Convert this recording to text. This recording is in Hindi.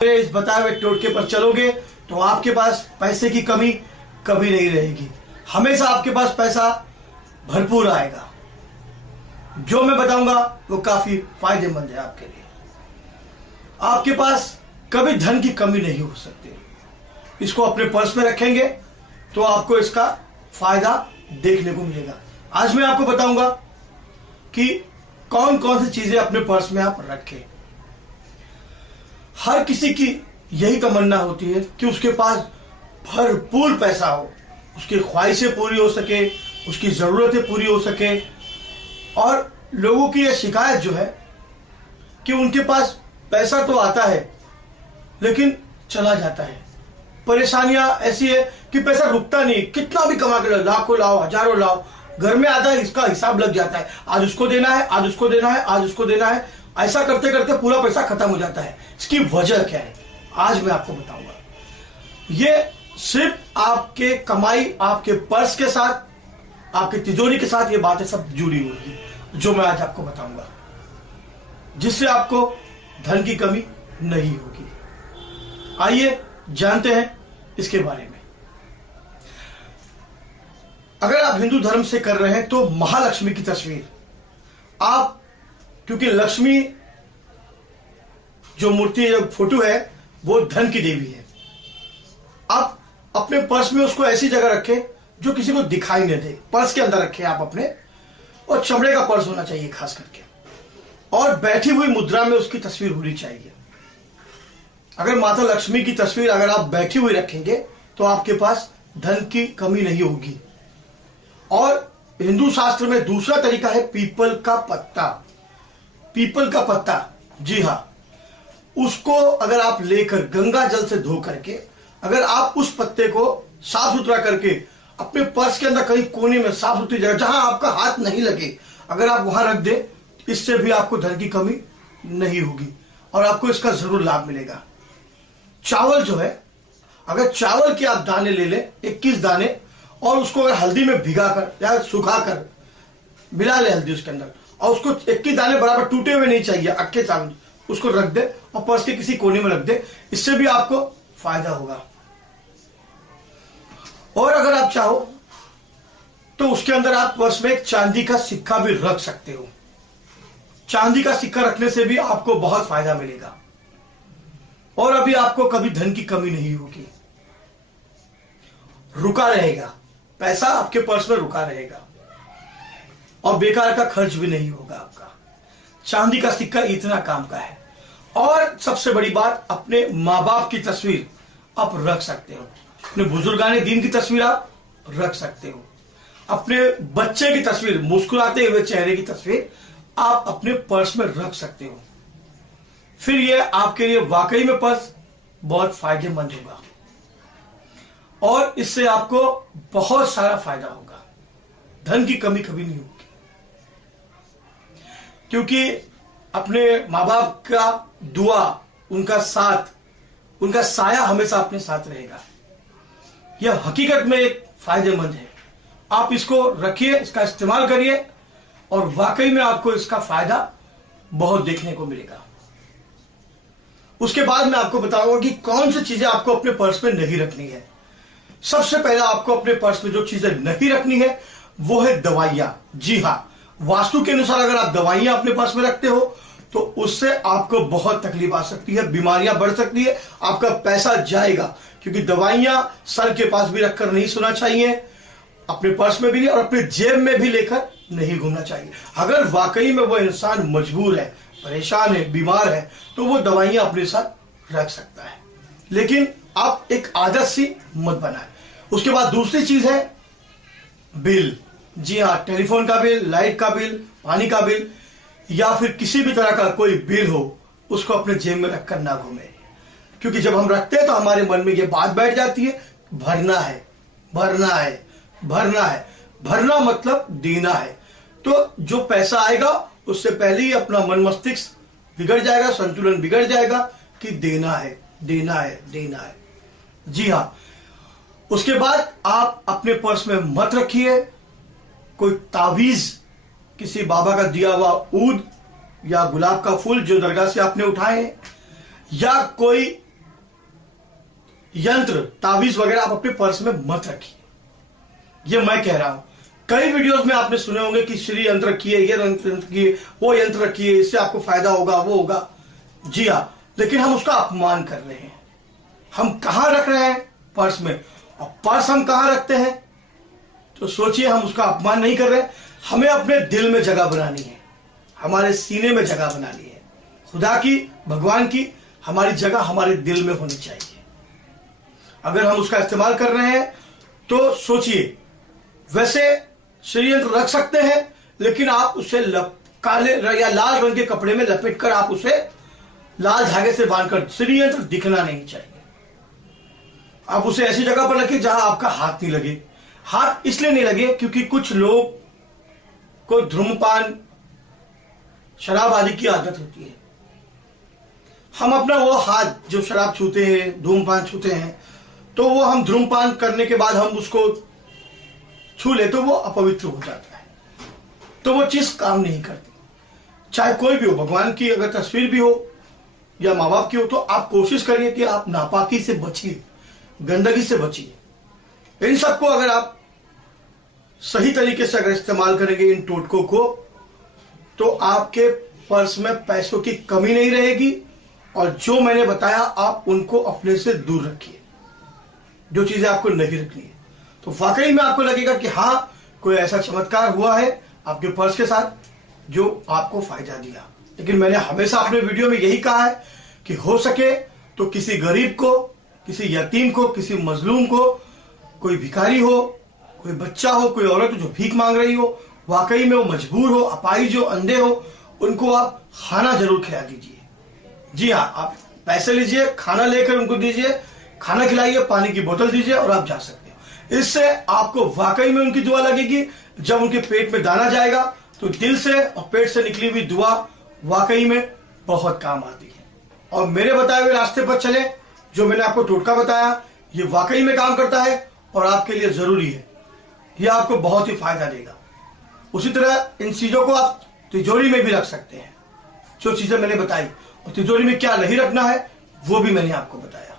इस बताए हुए टोटके पर चलोगे तो आपके पास पैसे की कमी कभी नहीं रहेगी। हमेशा आपके पास पैसा भरपूर आएगा। जो मैं बताऊंगा वो काफी फायदेमंद है आपके लिए। आपके पास कभी धन की कमी नहीं हो सकती। इसको अपने पर्स में रखेंगे तो आपको इसका फायदा देखने को मिलेगा। आज मैं आपको बताऊंगा कि कौन कौन सी चीजें अपने पर्स में आप रखें। हर किसी की यही तमन्ना होती है कि उसके पास भरपूर पैसा हो, उसकी ख्वाहिशें पूरी हो सके, उसकी जरूरतें पूरी हो सके। और लोगों की यह शिकायत जो है कि उनके पास पैसा तो आता है लेकिन चला जाता है। परेशानियां ऐसी है कि पैसा रुकता नहीं, कितना भी कमा के लाखों लाओ हजारों लाओ, घर में आता है इसका हिसाब लग जाता है। आज उसको देना है, आज उसको देना है, आज उसको देना है, ऐसा करते करते पूरा पैसा खत्म हो जाता है। इसकी वजह क्या है आज मैं आपको बताऊंगा। ये सिर्फ आपके कमाई, आपके पर्स के साथ, आपके तिजोरी के साथ ये बातें सब जुड़ी हुई है जो मैं आज आपको बताऊंगा, जिससे आपको धन की कमी नहीं होगी। आइए जानते हैं इसके बारे में। अगर आप हिंदू धर्म से कर रहे हैं तो महालक्ष्मी की तस्वीर आप, क्योंकि लक्ष्मी जो मूर्ति जो फोटो है वो धन की देवी है, आप अपने पर्स में उसको ऐसी जगह रखें जो किसी को दिखाई न दे। पर्स के अंदर रखें आप अपने, और चमड़े का पर्स होना चाहिए खास करके, और बैठी हुई मुद्रा में उसकी तस्वीर होनी चाहिए। अगर माता लक्ष्मी की तस्वीर अगर आप बैठी हुई रखेंगे तो आपके पास धन की कमी नहीं होगी। और हिंदू शास्त्र में दूसरा तरीका है पीपल का पत्ता। पीपल का पत्ता, जी हां, उसको अगर आप लेकर गंगा जल से धो करके अगर आप उस पत्ते को साफ सुथरा करके अपने पर्स के अंदर कहीं कोने में साफ सुथरी जगह जहां आपका हाथ नहीं लगे अगर आप वहां रख दे, इससे भी आपको धन की कमी नहीं होगी और आपको इसका जरूर लाभ मिलेगा। चावल जो है, अगर चावल के आप दाने ले लें 21 दाने, और उसको अगर हल्दी में भिगाकर या सुखाकर मिला ले हल्दी उसके अंदर, और उसको 21 दाने बराबर टूटे हुए नहीं चाहिए, अक्के चावल, उसको रख दे और पर्स के किसी कोने में रख दे, इससे भी आपको फायदा होगा। और अगर आप चाहो तो उसके अंदर आप पर्स में एक चांदी का सिक्का भी रख सकते हो। चांदी का सिक्का रखने से भी आपको बहुत फायदा मिलेगा और अभी आपको कभी धन की कमी नहीं होगी। रुका रहेगा पैसा, आपके पर्स में रुका रहेगा और बेकार का खर्च भी नहीं होगा आपका। चांदी का सिक्का इतना काम का है। और सबसे बड़ी बात, अपने मां बाप की तस्वीर आप रख सकते हो, अपने बुजुर्गाने दीन की तस्वीर आप रख सकते हो, अपने बच्चे की तस्वीर, मुस्कुराते हुए चेहरे की तस्वीर आप अपने पर्स में रख सकते हो। फिर यह आपके लिए वाकई में पर्स बहुत फायदेमंद होगा और इससे आपको बहुत सारा फायदा होगा। धन की कमी कभी नहीं होगी, क्योंकि अपने मां बाप का दुआ, उनका साथ, उनका साया हमेशा अपने साथ रहेगा। यह हकीकत में एक फायदेमंद है। आप इसको रखिए, इसका इस्तेमाल करिए और वाकई में आपको इसका फायदा बहुत देखने को मिलेगा। उसके बाद मैं आपको बताऊंगा कि कौन सी चीजें आपको अपने पर्स में नहीं रखनी है। सबसे पहला आपको अपने पर्स में जो चीजें नहीं रखनी है वो है दवाइयां। जी हां, वास्तु के अनुसार अगर आप दवाइयां अपने पर्स में रखते हो तो उससे आपको बहुत तकलीफ आ सकती है, बीमारियां बढ़ सकती है, आपका पैसा जाएगा। क्योंकि दवाइयां सर के पास भी रखकर नहीं सोना चाहिए, अपने पर्स में भी नहीं और अपने जेब में भी लेकर नहीं घूमना चाहिए। अगर वाकई में वो इंसान मजबूर है, परेशान है, बीमार है, तो वो दवाइयां अपने साथ रख सकता है, लेकिन आप एक आदत सी मत बनाएं। उसके बाद दूसरी चीज है बिल। जी हां, टेलीफोन का बिल, लाइट का बिल, पानी का बिल या फिर किसी भी तरह का कोई बिल हो, उसको अपने जेब में रखकर ना घूमे। क्योंकि जब हम रखते हैं तो हमारे मन में ये बात बैठ जाती है, भरना है, भरना है, भरना है। भरना मतलब देना है। तो जो पैसा आएगा उससे पहले ही अपना मन मस्तिष्क बिगड़ जाएगा, संतुलन बिगड़ जाएगा कि देना है, देना है, देना है। जी हां, उसके बाद आप अपने पर्स में मत रखिए कोई तावीज, किसी बाबा का दिया हुआ ऊद या गुलाब का फूल जो दरगाह से आपने उठाए, या कोई यंत्र ताबीज वगैरह आप अपने पर्स में मत रखिए, ये मैं कह रहा हूं। कई वीडियोस में आपने सुने होंगे कि श्री यंत्र रखिए, ये यंत्र रखिए, वो यंत्र रखिए, इससे आपको फायदा होगा, वो होगा। जी हाँ, लेकिन हम उसका अपमान कर रहे हैं। हम कहां रख रहे हैं? पर्स में। और पर्स हम कहां रखते हैं? तो सोचिए, हम उसका अपमान नहीं कर रहे। हमें अपने दिल में जगह बनानी है, हमारे सीने में जगह बनानी है। खुदा की, भगवान की हमारी जगह हमारे दिल में होनी चाहिए। अगर हम उसका इस्तेमाल कर रहे हैं तो सोचिए, वैसे श्रीयंत्र रख सकते हैं, लेकिन आप उसे काले या लाल रंग के कपड़े में लपेटकर आप उसे लाल धागे से बांधकर, श्रीयंत्र दिखना नहीं चाहिए। आप उसे ऐसी जगह पर रखिए जहां आपका हाथ नहीं लगे। हाथ इसलिए नहीं लगे क्योंकि कुछ लोग को धूम्रपान, शराब आदि की आदत होती है। हम अपना वो हाथ जो शराब छूते हैं, धूम्रपान छूते हैं, तो वो हम धूम्रपान करने के बाद हम उसको छू ले तो वो अपवित्र हो जाता है, तो वो चीज काम नहीं करती। चाहे कोई भी हो, भगवान की अगर तस्वीर भी हो या माँ बाप की हो, तो आप कोशिश करिए कि आप नापाकी से बचिए, गंदगी से बचिए। इन सबको अगर आप सही तरीके से अगर इस्तेमाल करेंगे, इन टोटकों को, तो आपके पर्स में पैसों की कमी नहीं रहेगी। और जो मैंने बताया आप उनको अपने से दूर रखिए, जो चीजें आपको नहीं रखनी है। तो वाकई में आपको लगेगा कि हाँ, कोई ऐसा चमत्कार हुआ है आपके पर्स के साथ जो आपको फायदा दिया। लेकिन मैंने हमेशा अपने वीडियो में यही कहा है कि हो सके तो किसी गरीब को, किसी यतीम को, किसी मजलूम को, कोई भिखारी हो, कोई बच्चा हो, कोई औरत जो भीख मांग रही हो, वाकई में वो मजबूर हो, अपाहिज हो, अंधे हो, उनको आप खाना जरूर खिला दीजिए। जी हाँ, आप पैसे लीजिए, खाना लेकर उनको दीजिए, खाना खिलाइए, पानी की बोतल दीजिए और आप जा सकते हो। इससे आपको वाकई में उनकी दुआ लगेगी। जब उनके पेट में दाना जाएगा तो दिल से और पेट से निकली हुई दुआ वाकई में बहुत काम आती है। और मेरे बताए हुए रास्ते पर चले, जो मैंने आपको टोटका बताया, ये वाकई में काम करता है और आपके लिए जरूरी है। यह आपको बहुत ही फायदा देगा। उसी तरह इन चीजों को आप तिजोरी में भी रख सकते हैं, जो चीजें मैंने बताई। और तिजोरी में क्या नहीं रखना है वो भी मैंने आपको बताया।